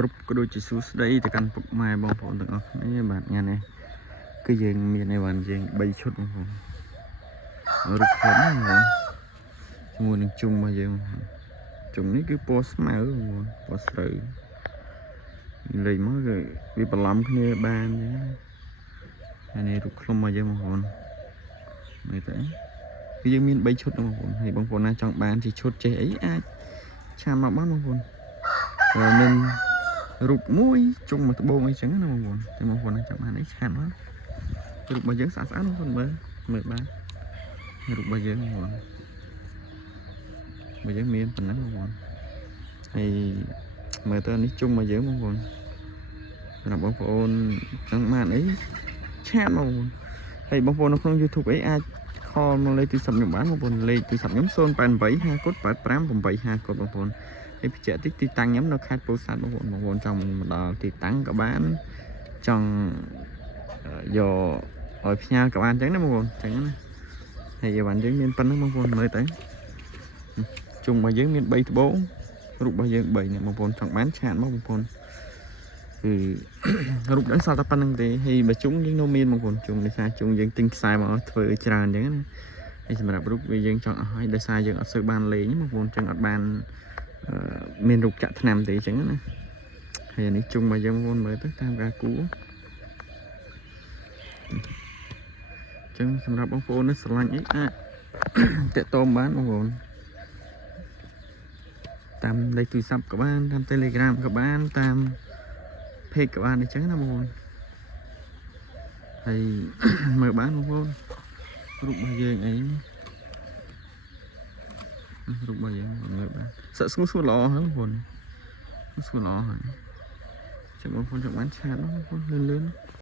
គ្រប់ក៏ដូចជាសួស្ដីទៅកាន់ពុកម៉ែបងប្អូនទាំងអស់គ្នាបាទញ៉ាំនេះគឺយើងមានអីវ៉ាន់យើង3ឈុតបងប្អូនរូបភាពហ្នឹងបងជាមួយនឹងជុំរបស់យើងជុំនេះគឺពណ៌ស្មៅបងប្អូនពណ៌ស្រូវលេខមកគឺវាបន្លំគ្នាបានអញ្ចឹងហើយនេះរូបខ្លុំរបស់យើងបងប្អូនមើលទៅគឺយើងមាន3ឈុតបងប្អូនហើយបងប្អូនណាចង់បានជាឈុតចេះអីអាចឆានមកបានបងប្អូននឹងរូបមួយជុំមកត្បូងអីចឹងណាបងប្អូនតែបងប្អូនណាចង់បានអីឆានមករូបរបស់យើងស្អាតស្អាតបងប្អូនមើលបានរូបរបស់យើងបងប្អូនរបស់យើងមានប៉ុណ្ណឹងបងប្អូនហើយមើលទៅនេះជុំរបស់យើងបងប្អូនសម្រាប់បងប្អូនចង់បានអីឆានបងប្អូនហើយបងប្អូននៅក្នុង YouTube អីអាចខលមកលេខទូរស័ព្ទខ្ញុំបានបងប្អូនលេខទូរស័ព្ទខ្ញុំ088 50 85 850កូដបងប្អូនហើយបញ្ជាក់តិចទីតាំងខ្ញុំនៅខេត្តពោធិ៍សាត់បងប្អូនចង់មកដល់ទីតាំងក៏បានចង់យកឲ្យផ្ញើក៏បានអញ្ចឹងណាបងប្អូនអញ្ចឹងណាហើយយីវ៉ាន់យើងមានប៉ុណ្ណឹងបងប្អូនមើលទៅជុំរបស់យើងមាន3ត្បូងរូបរបស់យើង3នេះបងប្អូនចង់បានឆាតមកបងប្អូនគឺរូបហ្នឹងសល់តែប៉ុណ្្នឹងទេហើយបើជុំយើងនៅមានបងប្អូនជុំដោយសារជុំយើងទិញខ្សែមកធ្វើច្រើនអញ្ចឹងណាហើយសម្រាប់រូបវាយើងចង់ឲ្យដោយសារយើងអត់សូវបានលេងបងប្អូនអញ្ចឹងអត់បានមានរូបចាក់ថ្នាំទេអញ្ចឹងណាហើយនេះជុំមកយើងបងប្អូនមើលទៅតាមការគូអញ្ចឹងសម្រាប់បងប្អូននេះស្រឡាញ់អីអាចតាក់ទងបានបងប្អូនតាមលេខទូរស័ព្ទក៏បានតាម Telegram ក៏បានតាម Page ក៏បានអញ្ចឹងណាបងប្អូនហើយមើលបានបងប្អូនរូបរបស់យើងអីរូបរបស់យើងមើលបានសឹកស្ងួតល្អហ្នឹងបងប្អូនស្ងួតល្អហើយចាំបងប្អូនចង់បានឆាតបងប្អូនលឿន